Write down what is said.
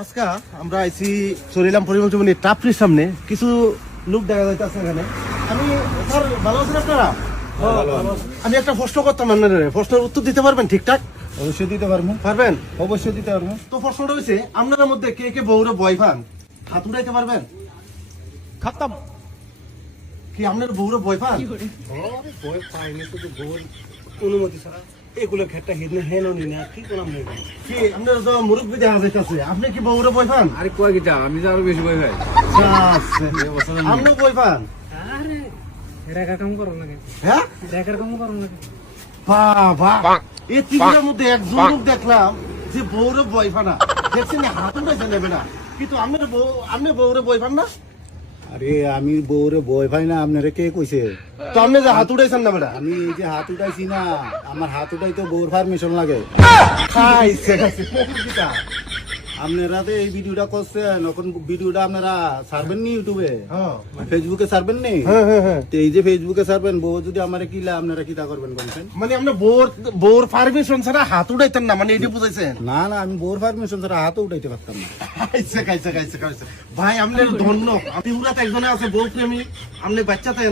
আজকে আমরা আইছি চরিলাম পরিমল চুমনি টাপরির সামনে কিছু লোক দেখা যাইতেছে এখানে। আমি স্যার ভালো আছেন আপনারা? আমি একটা প্রশ্ন করতাম আপনাদের, প্রশ্নের উত্তর দিতে পারবেন ঠিকঠাক? অবশ্যই দিতে পারবো। পারবেন? অবশ্যই দিতে পারবো। তো প্রশ্নটা হয়েছে, আপনাদের মধ্যে কে কে বউরে ভয় পান? হাত উঠাইতে পারবেন? খাতাম। কি আপনার বউরে ভয় পান? ভয় পাইনি, শুধু বউর অনুমতি ছাড়া এগুলো ক্ষেত্রে হেন হেন না কি করলাম নেই। কি আপনার তো মুরব্বী দেখা যাইতেছে, আপনি কি বউরে ভয় পান? আরে কয় গিটা আমি তো আরো বেশি ভয় পাই। আপনি ভয় পান? আরে রেখার কাম করো না কেন? হ্যাঁ রেখার কাম করো না কেন? বাবা, এই তিনটার মধ্যে একজন লোক দেখলাম যে বউরে ভয় পানা, দেখছেন না হাত উঠাইছে নেবে না, কিন্তু আপনি বউরে ভয় পান না? আরে আমি বউরে বই ভাই না, আপনারে কে কইছে? তো আপনি যে হাত উঠাইছেন না বেটা? আমি এই যে হাত উঠাইছি না, আমার হাত উঠাই তো বউর পারমিশন লাগে। খাইছে খাইছে পপুলিটা। আপনারা তো এই ভিডিওটা করছেন, এখন ভিডিওটা আপনারা ছাড়বেন নি ইউটিউবে, হ্যাঁ ফেসবুকে ছাড়বেন নি? হ্যাঁ হ্যাঁ হ্যাঁ। তো এই যে ফেসবুকে ছাড়বেন, বউ যদি আমারে কিলা আপনারা কিতা করবেন বলছেন? মানে আপনি বউর পারমিশন ছাড়া হাত উঠাইতেন না, মানে এটি বুঝাইছেন? না না, আমি বউর পারমিশন ছাড়া হাতও উঠাইতে পারতাম না। খাইছে খাইছে খাইছে খাইছে ভাই, আপনি ধন্য। আপনি উড়াতে একজনে আছে বউ প্রেমী, আপনি বাচ্চাতে